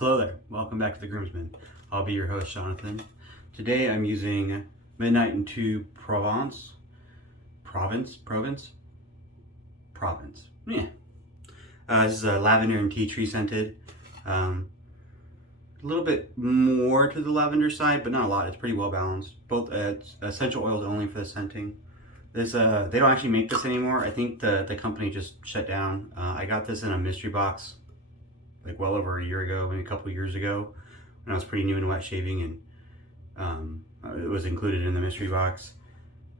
Hello there, welcome back to The Groomsman. I'll be your host, Jonathan. Today I'm using Midnight in 2 Provence. Yeah. This is a lavender and tea tree scented. A little bit more to the lavender side, but not a lot. It's pretty well balanced. Both essential oils only for the scenting. This they don't actually make this anymore. I think the company just shut down. I got this in a mystery box like well over a year ago, maybe a couple years ago, when I was pretty new in wet shaving, and it was included in the mystery box,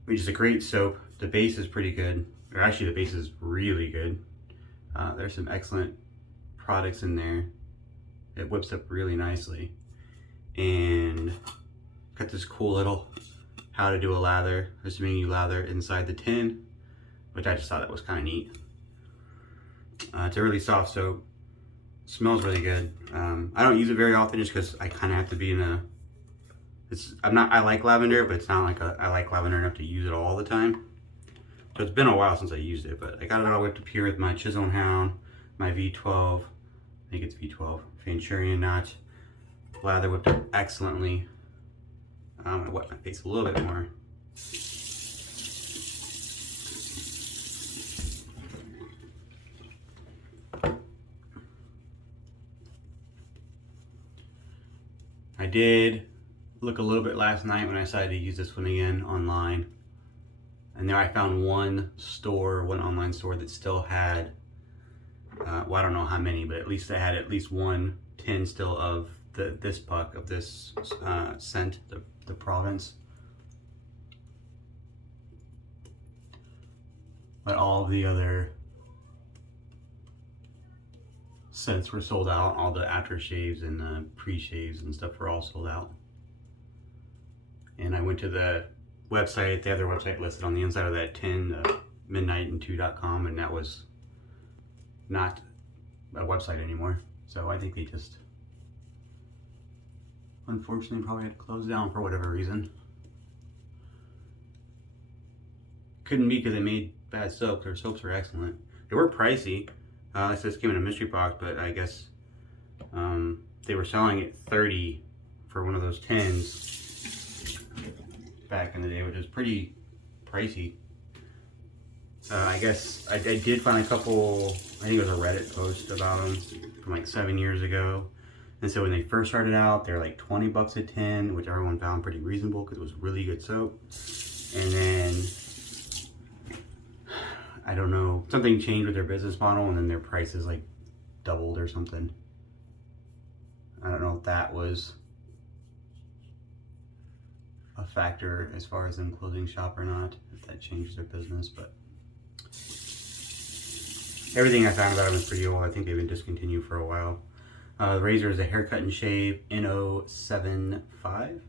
which is a great soap. The base is pretty good, or actually the base is really good. There's some excellent products in there. It whips up really nicely, and got this cool little how to do a lather, assuming you lather inside the tin, which I just thought that was kind of neat. It's a really soft soap. Smells really good. I don't use it very often just because I kind of have to be in a, I like lavender, but it's not like I like lavender enough to use it all the time. So it's been a while since I used it, but I got it all whipped up here with my Chisholm Hound, my V12, I think it's V12, Venturian notch. Lather whipped up excellently. I'm gonna wet my face a little bit more. I did look a little bit last night when I decided to use this one again online. And there I found one online store that still had, well, I don't know how many, but at least they had at least one tin still of this puck, of this scent, the Provence. But all of the other scents were sold out. All the aftershaves and the pre-shaves and stuff were all sold out. And I went to the website, they have their website listed on the inside of that tin, midnightin2.com, and that was not a website anymore. So I think they just, unfortunately, probably had to close down for whatever reason. Couldn't be because they made bad soap. Their soaps were excellent. They were pricey. It says came in a mystery box, but I guess they were selling it $30 for one of those tins back in the day, which is pretty pricey. I guess I did find a couple, I think it was a Reddit post about them from like 7 years ago. And so when they first started out, they were like 20 bucks a tin, which everyone found pretty reasonable because it was really good soap. And then, I don't know, something changed with their business model and then their prices like doubled or something. I don't know if that was a factor as far as them closing shop or not, if that changed their business, but everything I found about them is pretty old. I think they've been discontinued for a while. The razor is a Haircut and Shave NO75.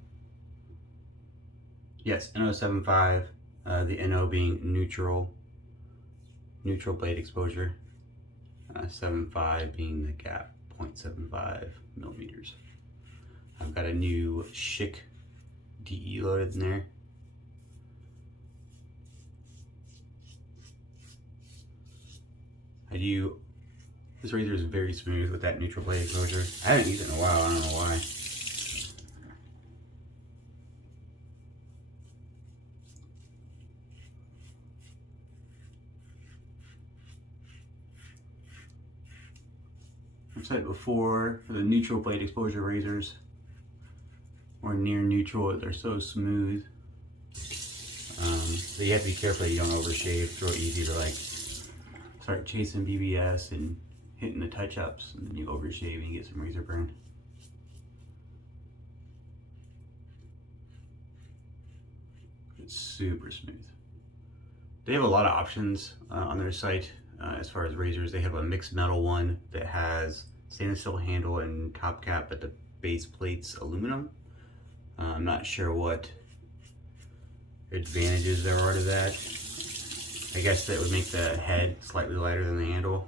Yes, NO75. The NO being neutral blade exposure. 7.5 being the gap, 0.75 millimeters. I've got a new Schick DE loaded in there. This razor is very smooth with that neutral blade exposure. I haven't used it in a while, I don't know why. I've said it before, for the neutral blade exposure razors, or near neutral, they're so smooth. So you have to be careful that you don't overshave. It's real easy to like start chasing BBS and hitting the touch-ups, and then you overshave and you get some razor burn. It's super smooth. They have a lot of options on their site as far as razors. They have a mixed metal one that has stainless steel handle and top cap, but the base plate's aluminum. I'm not sure what advantages there are to that. I guess that would make the head slightly lighter than the handle.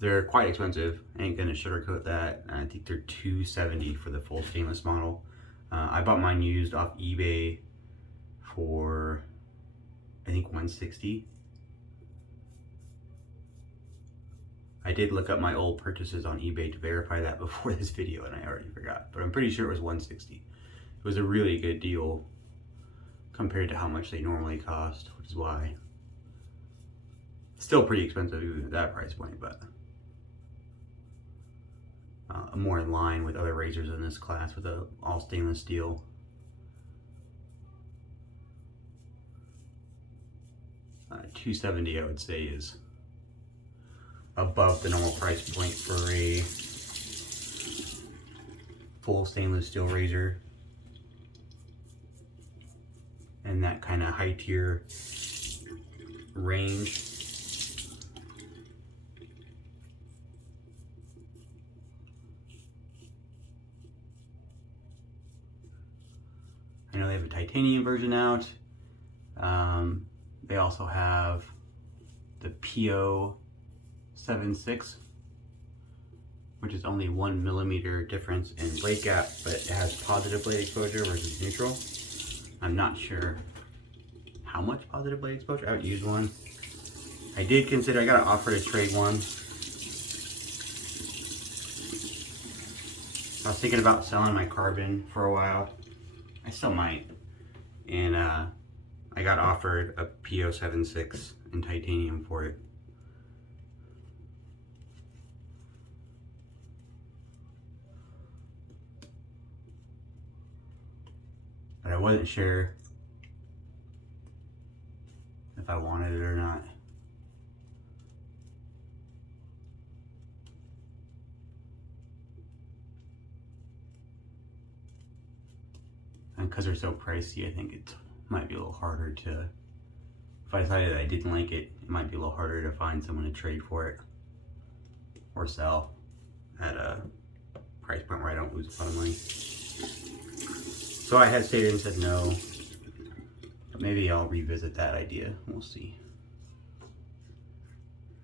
They're quite expensive. I ain't gonna sugarcoat that. I think they're $270 for the full stainless model. I bought mine used off eBay for I think 160. I did look up my old purchases on eBay to verify that before this video, and I already forgot, but I'm pretty sure it was 160. It was a really good deal compared to how much they normally cost, which is why. Still pretty expensive even at that price point, but more in line with other razors in this class with the all stainless steel. $270 I would say is above the normal price point for a full stainless steel razor and that kind of high tier range. I know they have a titanium version out. They also have the PO76, which is only 1 millimeter difference in blade gap, but it has positive blade exposure versus neutral. I'm not sure how much positive blade exposure. I haven't used one. I did consider, I got an offer to trade one. I was thinking about selling my carbon for a while. I still might. And I got offered a PO76 in titanium for it. But I wasn't sure if I wanted it or not. And because they're so pricey, I think it might be a little harder to, if I decided that I didn't like it, it might be a little harder to find someone to trade for it or sell at a price point where I don't lose a lot of money. So I hesitated and said no, but maybe I'll revisit that idea. We'll see.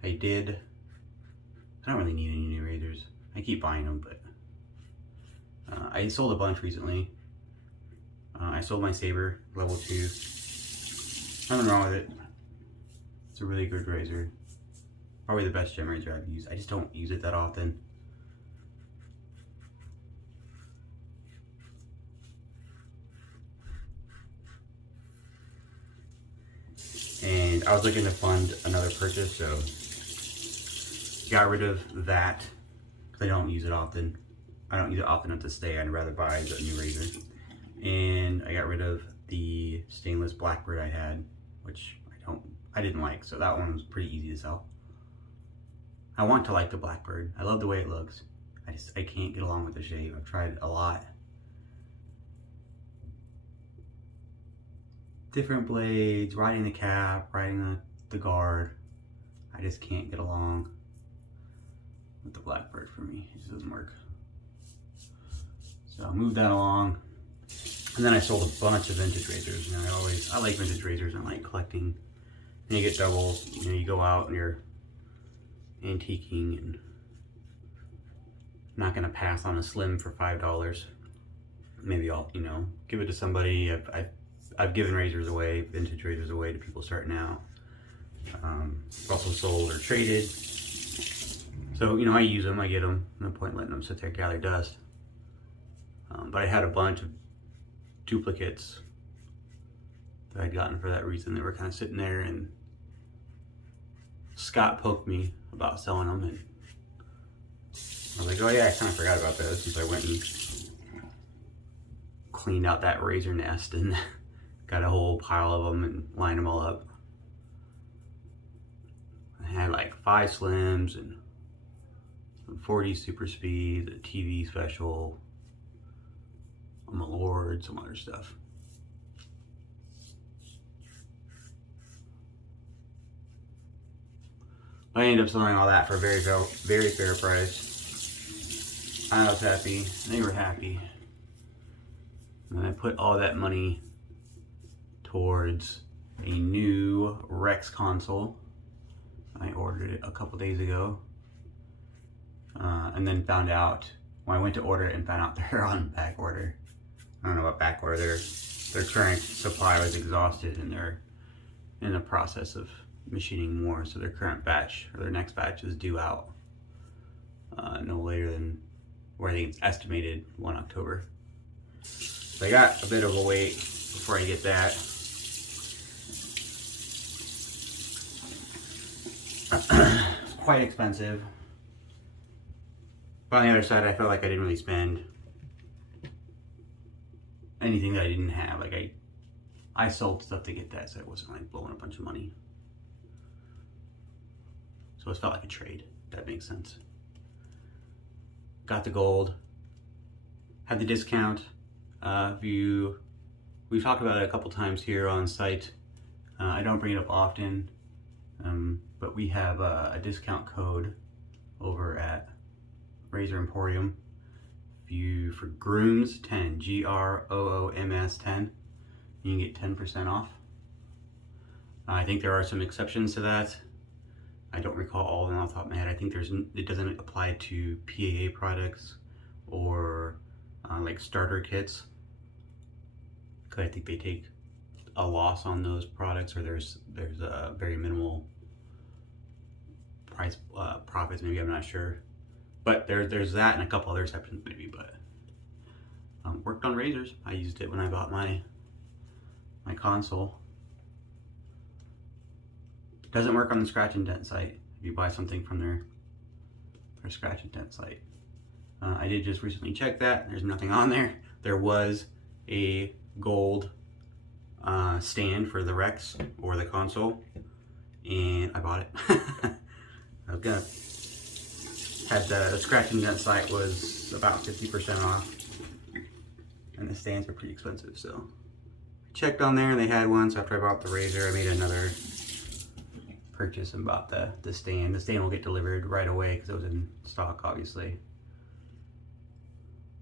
I don't really need any new razors. I keep buying them, but I sold a bunch recently. I sold my Saber level 2. Nothing wrong with it. It's a really good razor. Probably the best gem razor I've used. I just don't use it that often. And I was looking to fund another purchase, so got rid of that because I don't use it often. I don't use it often enough to stay. I'd rather buy the new razor. And I got rid of the stainless Blackbird I had, which I didn't like, so that one was pretty easy to sell. I want to like the Blackbird. I love the way it looks. I can't get along with the shave. I've tried a lot. Different blades, riding the cap, riding the guard. I just can't get along with the Blackbird for me. It just doesn't work. So I moved that along. And then I sold a bunch of vintage razors. You know, I like vintage razors. I like collecting. And you get doubles. You know, you go out and you're antiquing and not gonna pass on a slim for $5. Maybe I'll, you know, give it to somebody. I've given razors away, vintage razors away to people starting out. Also sold or traded. So, you know, I use them, I get them. No point letting them sit there gather dust. But I had a bunch of duplicates that I'd gotten for that reason. They were kind of sitting there, and Scott poked me about selling them, and I was like, oh yeah, I kind of forgot about those, since I went and cleaned out that razor nest and got a whole pile of them and lined them all up. I had like 5 slims and some 40 super speeds, a TV special, a Malord, some other stuff. I ended up selling all that for a very fair price. I was happy, they were happy. And I put all that money towards a new Rex console. I ordered it a couple days ago. And then found out, when I went to order it and found out they're on back order. I don't know about back order, their current supply was exhausted and they're in the process of machining more, so their current batch or their next batch is due out no later than, or I think it's estimated 1 October. So I got a bit of a wait before I get that. Quite expensive. But on the other side, I felt like I didn't really spend anything that I didn't have. Like I sold stuff to get that, so it wasn't like blowing a bunch of money. So it felt like a trade, if that makes sense. Got the gold, had the discount. We've talked about it a couple times here on site. I don't bring it up often, but we have a discount code over at Razor Emporium. For Grooms 10, GROOMS 10, you can get 10% off. I think there are some exceptions to that. I don't recall all of them off the top of my head. I think it doesn't apply to PAA products or like starter kits, because I think they take a loss on those products, or there's a very minimal price profits. Maybe, I'm not sure. But there's that and a couple other exceptions maybe. But worked on razors. I used it when I bought my console. Doesn't work on the scratch and dent site if you buy something from their scratch and dent site. I did just recently check that. There's nothing on there. There was a gold stand for the Rex or the console, and I bought it. I was gonna had the scratch and dent site was about 50% off, and the stands are pretty expensive. So I checked on there and they had one. So after I bought the razor, I made another purchase and bought the stand. The stand will get delivered right away because it was in stock, obviously.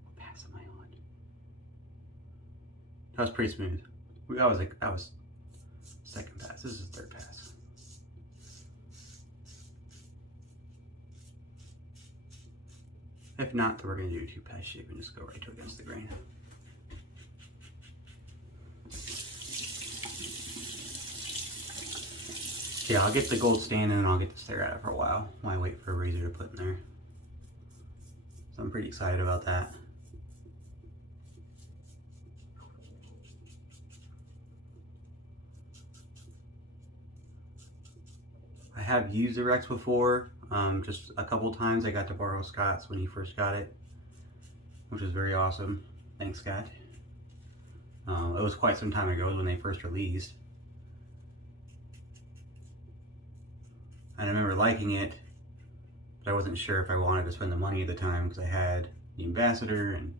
What pass am I on? That was pretty smooth. That was second pass. This is third pass. If not, then we're gonna do a 2-pass shape and just go right to against the grain. Yeah, I'll get the gold stand and then I'll get to stare at it for a while I wait for a razor to put in there. So I'm pretty excited about that. I have used the Rex before, just a couple times. I got to borrow Scott's when he first got it, which was very awesome. Thanks, Scott. It was quite some time ago when they first released. And I remember liking it, but I wasn't sure if I wanted to spend the money at the time because I had the Ambassador and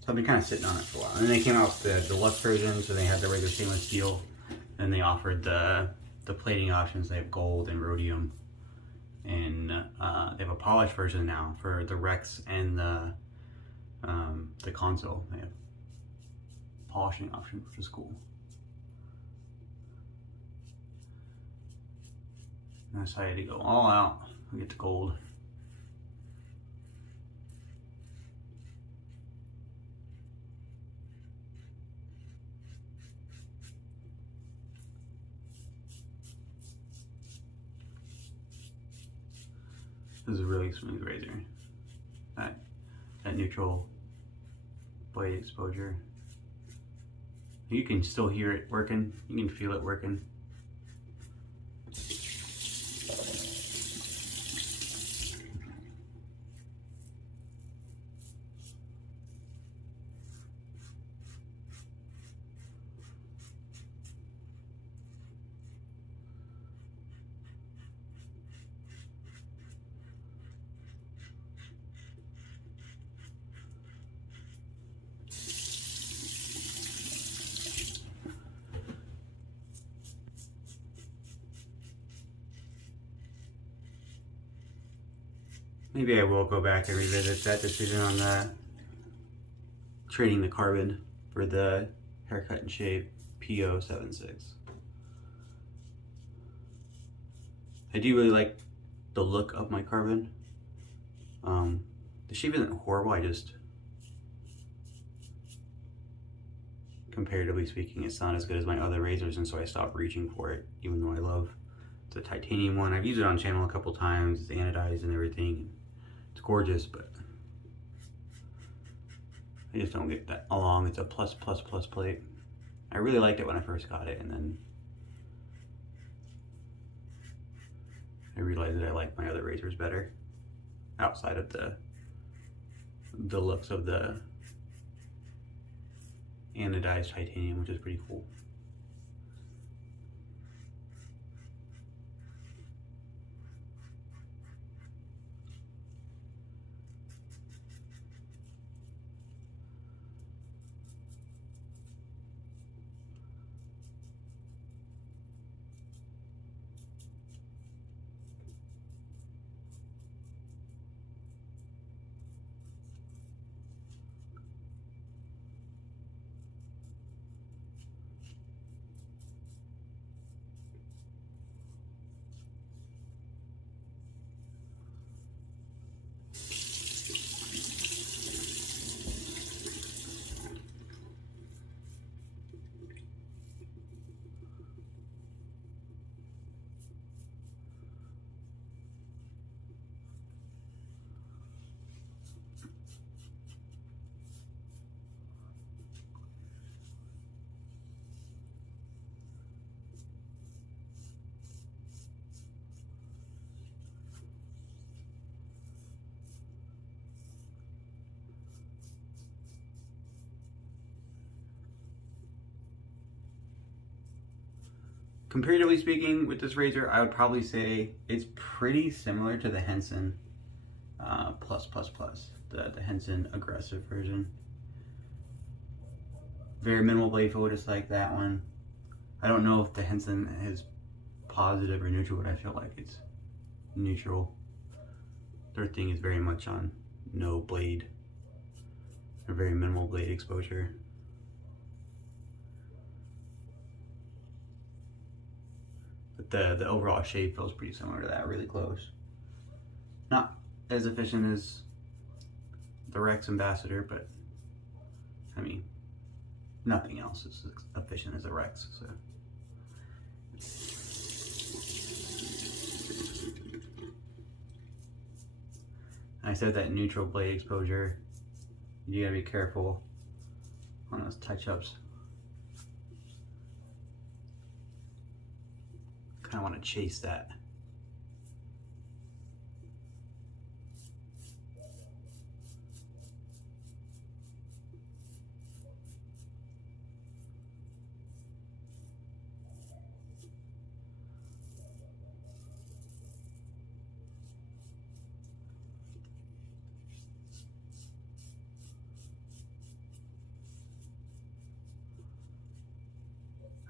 so I've been kind of sitting on it for a while. And then they came out with the deluxe version, so they had the regular stainless steel, and they offered the plating options. They have gold and rhodium, and they have a polished version now for the Rex and the console. They have polishing option, which is cool. And I decided to go all out and get the gold. This is a really smooth razor. That neutral blade exposure. You can still hear it working. You can feel it working. Maybe I will go back and revisit that decision on trading the carbon for the haircut and shave PO76. I do really like the look of my carbon. The shave isn't horrible, I just, comparatively speaking, it's not as good as my other razors, and so I stopped reaching for it, even though I love the titanium one. I've used it on channel a couple times. It's anodized and everything. It's gorgeous, but I just don't get that along. It's a plus plate. I really liked it when I first got it, and then I realized that I like my other razors better, outside of the looks of the anodized titanium, which is pretty cool. Comparatively speaking, with this razor, I would probably say it's pretty similar to the Henson the Henson aggressive version. Very minimal blade flow, just like that one. I don't know if the Henson is positive or neutral, but I feel like it's neutral. Their thing is very much on no blade, or very minimal blade exposure. But the overall shape feels pretty similar to that, really close. Not as efficient as the Rex Ambassador, but I mean, nothing else is as efficient as the Rex. So. I said that neutral blade exposure, you gotta be careful on those touch-ups. Kind of want to chase that.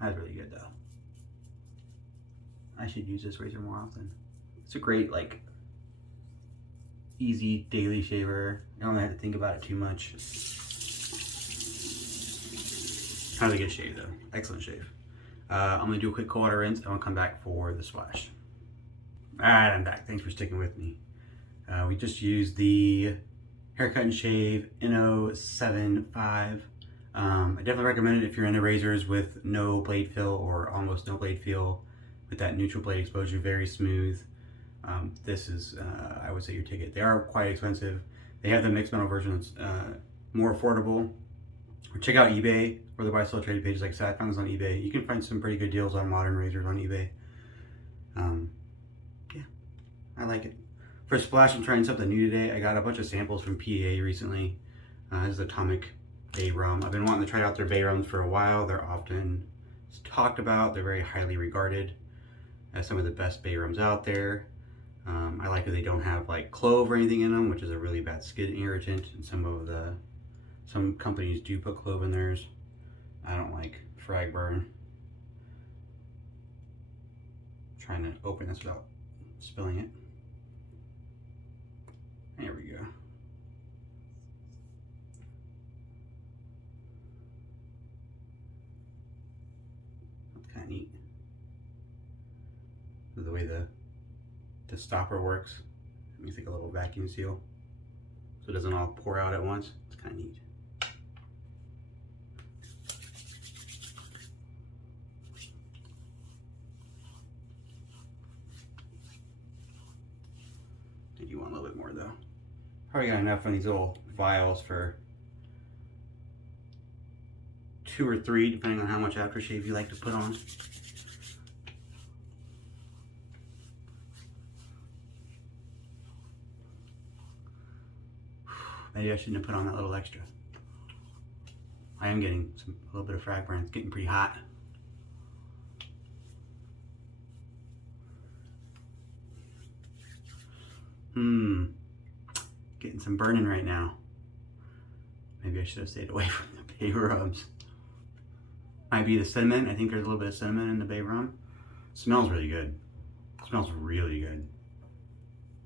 That's really good though. I should use this razor more often. It's a great, like, easy daily shaver. I don't have to think about it too much. Really good shave though. Excellent shave. I'm gonna do a quick cold water rinse and I'll come back for the splash. Alright, I'm back. Thanks for sticking with me. We just used the Haircut and Shave NO75. I definitely recommend it if you're into razors with no blade fill or almost no blade fill, with that neutral blade exposure, very smooth. This is, I would say, your ticket. They are quite expensive. They have the mixed metal version that's more affordable. Or check out eBay or the buy sell trade pages. Like I said, I found this on eBay. You can find some pretty good deals on modern razors on eBay. Yeah, I like it. For splash, I'm trying something new today. I got a bunch of samples from PA recently. This is Atomic Bay Rum. I've been wanting to try out their Bay Rums for a while. They're often talked about. They're very highly regarded as some of the best Bay Rums out there. I like that they don't have like clove or anything in them, which is a really bad skin irritant. And some companies do put clove in theirs. I don't like frag burn. I'm trying to open this without spilling it. There we go. That's kind of neat. The way the the stopper works. It makes like a little vacuum seal, so it doesn't all pour out at once. It's kind of neat. I think you want a little bit more though. Probably got enough on these little vials for 2 or 3, depending on how much aftershave you like to put on. Maybe I shouldn't have put on that little extra. I am getting a little bit of frag burn. It's getting pretty hot. Getting some burning right now. Maybe I should have stayed away from the Bay Rums. Might be the cinnamon. I think there's a little bit of cinnamon in the Bay Rum. Smells really good. Smells really good.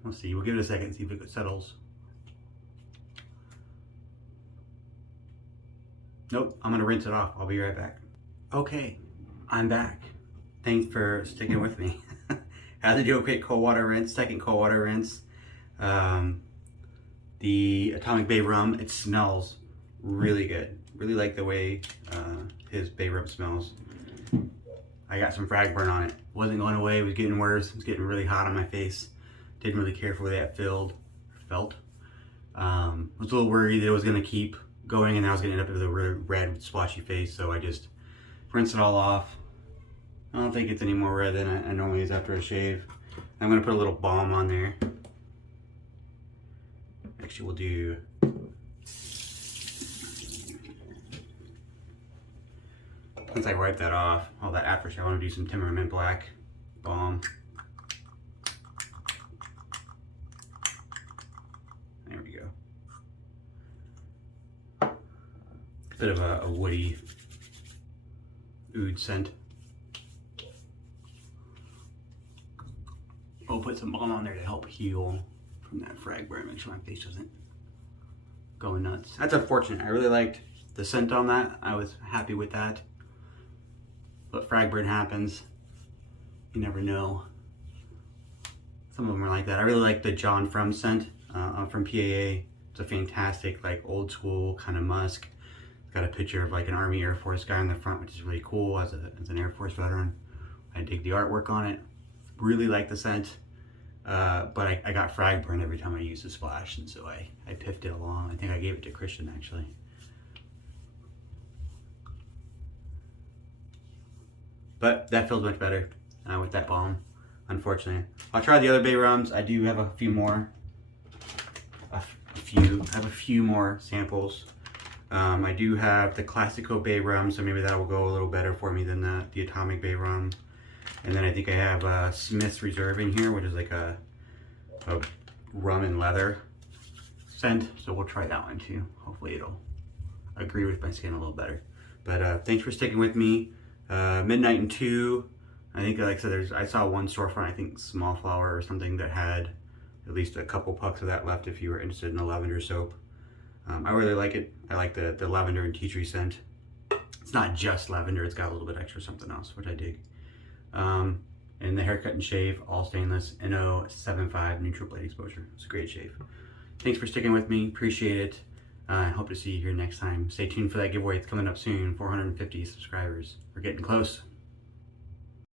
We'll see. We'll give it a second, see if it settles. Nope, I'm gonna rinse it off. I'll be right back. Okay, I'm back. Thanks for sticking with me. Had to do a quick cold water rinse, second cold water rinse. The Atomic Bay Rum, it smells really good. Really like the way his Bay Rum smells. I got some frag burn on it. Wasn't going away, it was getting worse. It was getting really hot on my face. Didn't really care for the way that felt. Was a little worried that it was gonna keep going and I was gonna end up with a really red splotchy face, so I just rinsed it all off. I don't think it's any more red than I normally is after a shave. I'm gonna put a little balm on there. Actually, we'll do once I wipe that off, all that aftershave, I want to do some Timmerman black balm. There we go. Bit of a woody oud scent. We'll put some balm on there to help heal from that frag burn, make sure my face doesn't go nuts. That's unfortunate. I really liked the scent on that. I was happy with that. But frag burn happens. You never know. Some of them are like that. I really like the John From scent from PAA. It's a fantastic, like old school kind of musk. It's got a picture of like an Army Air Force guy on the front, which is really cool as an Air Force veteran. I dig the artwork on it. Really like the scent. But I got frag burn every time I used the splash, and so I piffed it along. I think I gave it to Christian actually. But that feels much better with that balm, unfortunately. I'll try the other Bay Rums. I do have a few more. I have a few more samples. I do have the Classico Bay Rum, so maybe that will go a little better for me than the Atomic Bay Rum. And then I think I have Smith's Reserve in here, which is like a rum and leather scent. So we'll try that one too. Hopefully it'll agree with my skin a little better. But thanks for sticking with me. Midnight and 2. I think, like I said, I saw one storefront, I think Small Flower or something, that had at least a couple pucks of that left if you were interested in the lavender soap. I really like it. I like the lavender and tea tree scent. It's not just lavender, it's got a little bit extra something else, which I dig. And the Haircut and Shave, all stainless, NO75 neutral blade exposure. It's a great shave. Thanks for sticking with me, appreciate it. I hope to see you here next time. Stay tuned for that giveaway, it's coming up soon, 450 subscribers. We're getting close.